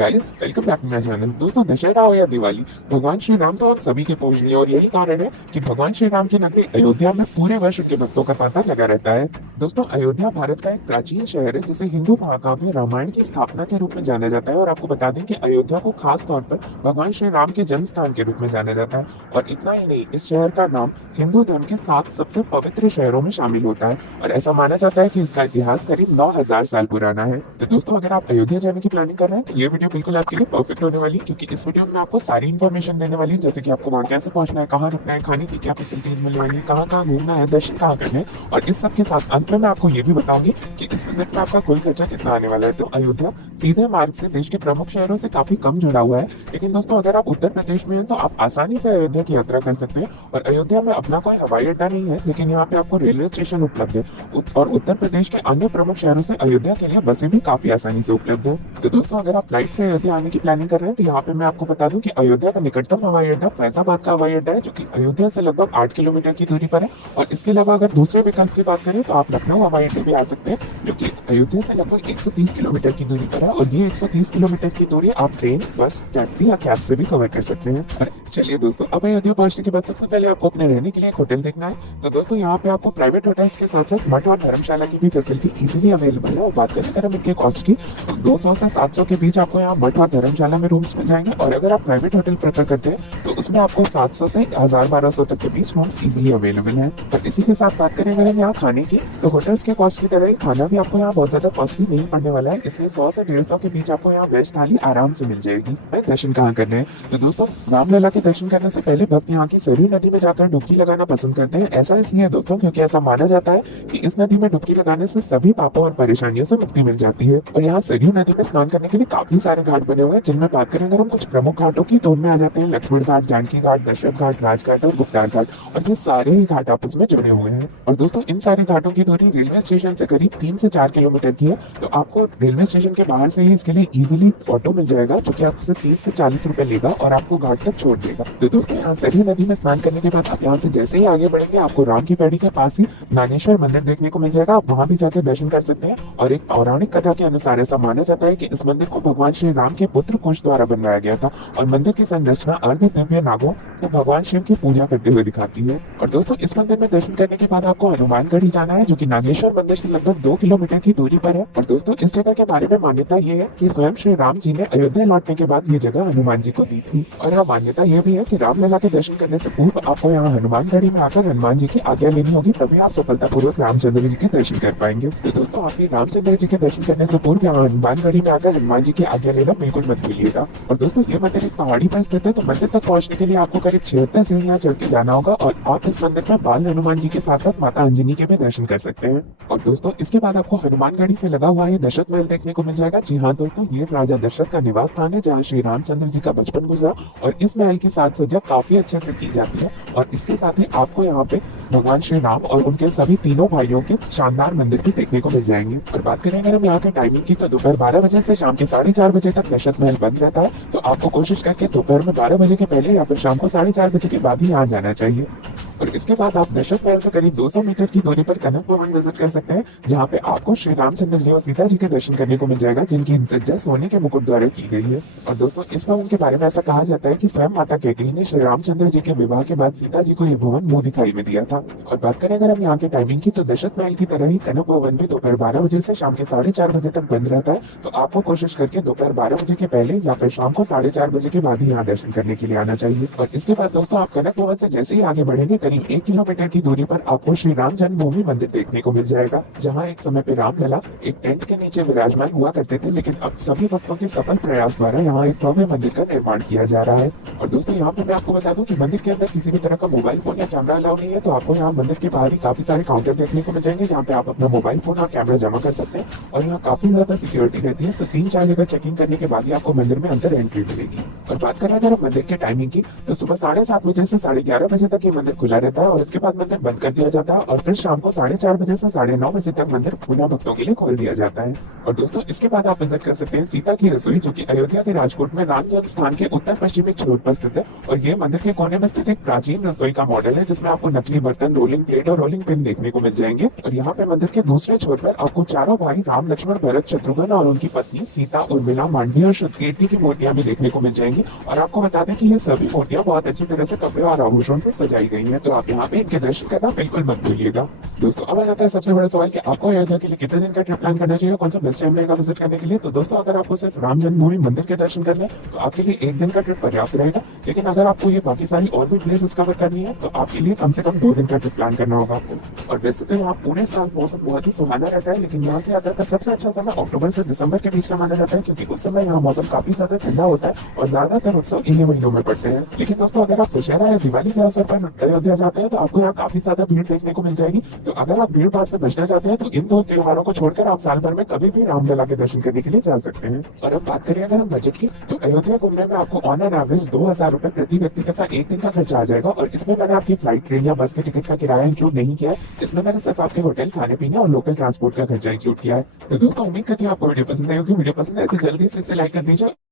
Guys welcome back to my channel. दोस्तों, दशहरा हो या दिवाली, भगवान श्री राम तो हम सभी के पूजनीय और यही कारण है कि भगवान श्री राम की नगरी अयोध्या में पूरे वर्ष उनके भक्तों का तांता लगा रहता है। दोस्तों, अयोध्या भारत का एक प्राचीन शहर है जिसे हिंदू महाकाव्य रामायण की स्थापना के रूप में जाना जाता है। और आपको बता दें कि अयोध्या को खास तौर पर भगवान श्री राम के जन्म स्थान के रूप में जाना जाता है। और इतना ही नहीं, इस शहर का नाम हिंदू धर्म के 7 सबसे पवित्र शहरों में शामिल होता है। और ऐसा माना जाता है कि इसका इतिहास करीब 9000 साल पुराना है। तो दोस्तों, अगर आप अयोध्या जाने की प्लानिंग कर रहे हैं तो ये वीडियो बिल्कुल आपके लिए परफेक्ट होने वाली है, क्योंकि इस वीडियो में आपको सारी इन्फॉर्मेशन देने वाली है, जैसे कि आपको वहाँ कैसे पहुंचना है, कहाँ रुकना है, खाने की क्या फैसिलिटीज मिलने वाली है, कहाँ कहाँ घूमना है, दर्शन कहाँ करने हैं। और इस सब के साथ अंत में मैं आपको ये भी बताऊंगी कि इस विजिट में आपका कुल खर्चा कितना आने वाला है। तो अयोध्या सीधे मार्ग से देश के प्रमुख शहरों से काफी कम जुड़ा हुआ है, लेकिन दोस्तों अगर आप उत्तर प्रदेश में हैं तो आप आसानी से अयोध्या की यात्रा कर सकते हैं। और अयोध्या में अपना कोई हवाई अड्डा नहीं है, लेकिन यहाँ पे आपको रेलवे स्टेशन उपलब्ध है। और उत्तर प्रदेश के अन्य प्रमुख शहरों से अयोध्या के लिए बसें भी काफी आसानी से उपलब्ध है। तो दोस्तों, अगर आप फ्लाइट से अयोध्या आने की प्लानिंग कर रहे हैं तो यहाँ पे मैं आपको बता दूं कि अयोध्या का निकटतम हवाई अड्डा फैजाबाद का हवाई अड्डा है, जो कि अयोध्या से लगभग 8 किलोमीटर की दूरी पर है। और इसके अलावा अगर दूसरे विकल्प की बात करें तो आप लखनऊ हवाई अड्डे भी आ सकते हैं, जो कि अयोध्या से लगभग 130 किलोमीटर की दूरी पर है। और ये 130 किलोमीटर की दूरी आप ट्रेन, बस, टैक्सी या कैब से भी कवर कर सकते हैं। और चलिए दोस्तों, अब अयोध्या पहुंचने के बाद सबसे पहले आपको अपने रहने के लिए एक होटल देखना है। तो दोस्तों, यहाँ पे आपको प्राइवेट होटल्स के साथ साथ मठ और धर्मशाला की भी फैसिलिटी इजीली अवेलेबल है। और बात करें अगर हम इनके कॉस्ट की, तो 200 से 700 के बीच आपको यहाँ मठ और धर्मशाला में रूम्स मिल जाएंगे। और अगर आप प्राइवेट होटल प्रेफर करते हैं तो उसमें आपको 700 से 1000-1200 तक के बीच रूम्स इजीली अवेलेबल है। और इसी के साथ बात करें अगर हम यहाँ खाने की, तो होटल्स के कॉस्ट की तरह ही खाना भी आपको यहाँ बहुत ज्यादा कॉस्टली नहीं पड़ने वाला है। इसलिए 100 से 150 के बीच आपको यहाँ वेज थाली आराम से मिल जाएगी। दर्शन कहाँ करने हैं, तो दोस्तों रामलला के दर्शन करने से पहले भक्त यहाँ की सरयू नदी में जाकर डुबकी लगाना पसंद करते हैं। ऐसा इसलिए दोस्तों क्योंकि ऐसा माना जाता है कि इस नदी में डुबकी लगाने से सभी पापों और परेशानियों से मुक्ति मिल जाती है। और यहाँ सरयू नदी में स्नान करने के लिए काफी सारे घाट बने हुए हैं, जिनमें बात करें अगर हम कुछ प्रमुख घाटों की, तो उनमें आ जाते हैं लक्ष्मण घाट, जानकी घाट, दशरथ घाट, राजघाट और गुप्तार घाट। और ये सारे ही घाट आपस में जुड़े हुए हैं। और दोस्तों, इन सारे घाटों की दूरी रेलवे स्टेशन से करीब 3 से 4 किलोमीटर की है। तो आपको रेलवे स्टेशन के बाहर से ही इसके लिए इजीली ऑटो मिल जाएगा, जो कि आपसे 30 से 40 रुपए लेगा और आपको घाट तक छोड़ देगा। तो दोस्तों, यहाँ सरयू नदी में स्नान करने के बाद आप यहाँ से जैसे ही आगे बढ़ेंगे, आपको राम की पैड़ी के पास ही नागेश्वर मंदिर देखने को मिल जाएगा। आप वहाँ भी जाकर दर्शन कर सकते हैं। और एक पौराणिक कथा के अनुसार ऐसा माना जाता है कि इस मंदिर को भगवान श्री राम के पुत्र कुश द्वारा बनवाया गया था। और मंदिर की संरचना अर्ध दिव्य नागों को भगवान शिव की पूजा करते हुए दिखाती है। और दोस्तों, इस मंदिर में दर्शन करने के बाद आपको हनुमानगढ़ी जाना है, जो कि नागेश्वर मंदिर से लगभग 2 किलोमीटर की दूरी पर है। और दोस्तों, इस जगह के बारे में मान्यता ये है कि स्वयं श्री राम जी ने अयोध्या लौटने के बाद ये जगह हनुमान जी को दी थी। और यहाँ मान्यता ये भी है कि रामलला के दर्शन करने से पूर्व आपको यहाँ हनुमानगढ़ी में आकर हनुमान जी की आज्ञा लेनी होगी, तभी आप सफलतापूर्वक रामचंद्र जी के दर्शन कर पाएंगे। तो दोस्तों, आप रामचंद्र जी के दर्शन करने से पूर्व यहाँ हनुमानगढ़ी में आकर हनुमान जी की आज्ञा लेना बिल्कुल मत भूलिएगा। और दोस्तों, ये मंदिर एक पहाड़ी पर स्थित है, तो मंदिर तक पहुंचने के लिए आपको करीब 76 सीढ़ियां चढ़ के जाना होगा। और आप इस मंदिर में बाल हनुमान जी के साथ साथ माता अंजनी के भी दर्शन कर सकते हैं। और दोस्तों, इसके बाद आपको हनुमानगढ़ी से लगा हुआ ये दशरथ महल देखने को मिल जाएगा। जी हाँ दोस्तों, ये राजा दशरथ का निवास स्थान है, जहाँ श्री रामचंद्र जी का बचपन गुजरा। और इस महल की साज सज्जा काफी अच्छे से की जाती है। और इसके साथ ही आपको यहाँ पे भगवान श्री राम और उनके सभी तीनों भाइयों के शानदार मंदिर भी देखने को मिल जाएंगे। और बात करें अगर हम यहाँ के टाइमिंग की, तो दोपहर 12 बजे से शाम के 4:30 बजे तक दशरथ महल बंद रहता है। तो आपको कोशिश करके दोपहर में 12 बजे के पहले या फिर शाम को 4:30 बजे के बाद ही यहाँ जाना चाहिए। और इसके बाद आप दशरथ महल से करीब 200 मीटर की दूरी पर कनक भवन विजिट कर सकते हैं, जहाँ पे आपको श्री रामचंद्र जी और सीता जी के दर्शन करने को मिल जाएगा, जिनकी सज्जा सोने के मुकुट द्वारा की गई है। और दोस्तों, इस भवन के बारे में ऐसा कहा जाता है कि स्वयं माता कैकेयी ने श्री रामचंद्र जी के विवाह के बाद सीता जी को यह भवन मुंह दिखाई में दिया था। और बात करें अगर हम यहाँ के टाइमिंग की, तो दशरथ महल की तरह ही कनक भवन भी दोपहर 12 बजे से शाम के 4:30 बजे तक बंद रहता है। तो आपको कोशिश करके दोपहर 12 बजे के पहले या फिर शाम को 4:30 बजे के बाद ही यहाँ दर्शन करने के लिए आना चाहिए। और इसके बाद दोस्तों, आप कनक भवन से जैसे ही आगे बढ़ेंगे, करीब 1 किलोमीटर की दूरी पर आपको श्री राम जन्मभूमि मंदिर देखने को मिल जाएगा, जहाँ एक समय पे रामलला एक टेंट के नीचे विराजमान हुआ करते थे। लेकिन अब सभी भक्तों के सफल प्रयास द्वारा यहाँ एक भव्य मंदिर का निर्माण किया जा रहा है। और दोस्तों, यहाँ पे मैं आपको बता दूं कि मंदिर के अंदर किसी भी तरह का मोबाइल फोन या कैमरा अलाउ नहीं है। तो आपको यहाँ मंदिर के बाहर ही काफी सारे काउंटर देखने को मिल जाएंगे, जहाँ पे आप अपना मोबाइल फोन और कैमरा जमा कर सकते हैं। और यहाँ काफी ज्यादा सिक्योरिटी रहती है, तो 3-4 जगह चेकिंग करने के बाद ही आपको मंदिर में अंदर एंट्री मिलेगी। और बात करें अगर हम मंदिर के टाइमिंग की, तो सुबह 7:30 बजे से 11:30 बजे तक ये मंदिर खुला रहता है और इसके बाद मंदिर बंद कर दिया जाता है और फिर शाम को 4:30 बजे से 9:30 बजे तक मंदिर पुनः भक्तों के लिए खोल दिया जाता है। और दोस्तों इसके बाद आप विजिट कर सकते हैं सीता की रसोई, जो कि अयोध्या के राजकोट में राम जन्म स्थान के उत्तर पश्चिमी छोर पर स्थित है। और ये मंदिर के कोने में स्थित एक प्राचीन रसोई का मॉडल है, जिसमें आपको नकली बर्तन, रोलिंग प्लेट और रोलिंग पिन देखने को मिल जाएंगे। और यहाँ पे मंदिर के दूसरे छोर पर आपको चारों भाई राम, लक्ष्मण, भरत, शत्रुघ्न और उनकी पत्नी सीता, उर्मिला, मांडवी और श्रुतकीर्ति की मूर्तियां भी देखने को मिल जाएंगी। और आपको बता दें कि ये सभी मूर्तियां बहुत अच्छी तरह से कपड़े और आभूषणों से सजाई गई हैं, तो आप यहाँ पे इनके दर्शन करना बिल्कुल मत भूलिएगा। दोस्तों अब आता है सबसे बड़ा सवाल कि आपको अयोध्या के लिए कितने दिन का ट्रिप प्लान करना चाहिए, कौन सा बेस्ट टाइम रहेगा विजिट करने के लिए। तो दोस्तों अगर आपको सिर्फ राम जन्मभूमि मंदिर के दर्शन करने हैं तो आपके लिए 1 दिन का ट्रिप पर्याप्त रहेगा। लेकिन अगर आपको ये बाकी सारी और भी प्लेसेस कवर करनी है तो आपके लिए कम से कम 2 दिन का ट्रिप प्लान करना होगा आपको। और वैसे तो यहाँ पूरे साल मौसम बहुत ही सुहाना रहता है, लेकिन यहाँ की यात्रा का सबसे अच्छा समय अक्टूबर से दिसंबर के बीच का माना जाता है, क्योंकि उस समय यहाँ मौसम काफी ज्यादा ठंडा होता है और ज्यादातर उत्सव इन्हीं महीनों में पड़ते हैं। लेकिन दोस्तों अगर आप दशहरा या दिवाली के अवसर पर अयोध्या जाते हैं तो आपको यहाँ काफी ज्यादा भीड़ देखने को मिल जाएगी। तो अगर आप भीड़ भाड़ से बचना चाहते हैं तो इन 2 त्योहारों को छोड़कर आप साल भर में कभी भी रामलला के दर्शन करने के लिए जा सकते हैं। और अब बात करें अगर हम बजट की, तो अयोध्या घूमने में आपको ऑन एन एवरेज 2,000 रुपए प्रति व्यक्ति तक का 1 दिन का खर्चा आ जाएगा। और इसमें मैंने आपकी फ्लाइट, ट्रेन या बस के टिकट का किराया इंक्लूड नहीं किया है, इसमें मैंने सिर्फ आपके होटल, खाने पीने और लोकल ट्रांसपोर्ट का खर्चा इंक्लूड किया है। तो दोस्तों उम्मीद करती हूँ आपको वीडियो पसंद आई होगी। वीडियो पसंद आए तो जल्दी से इसे लाइक कर दीजिए।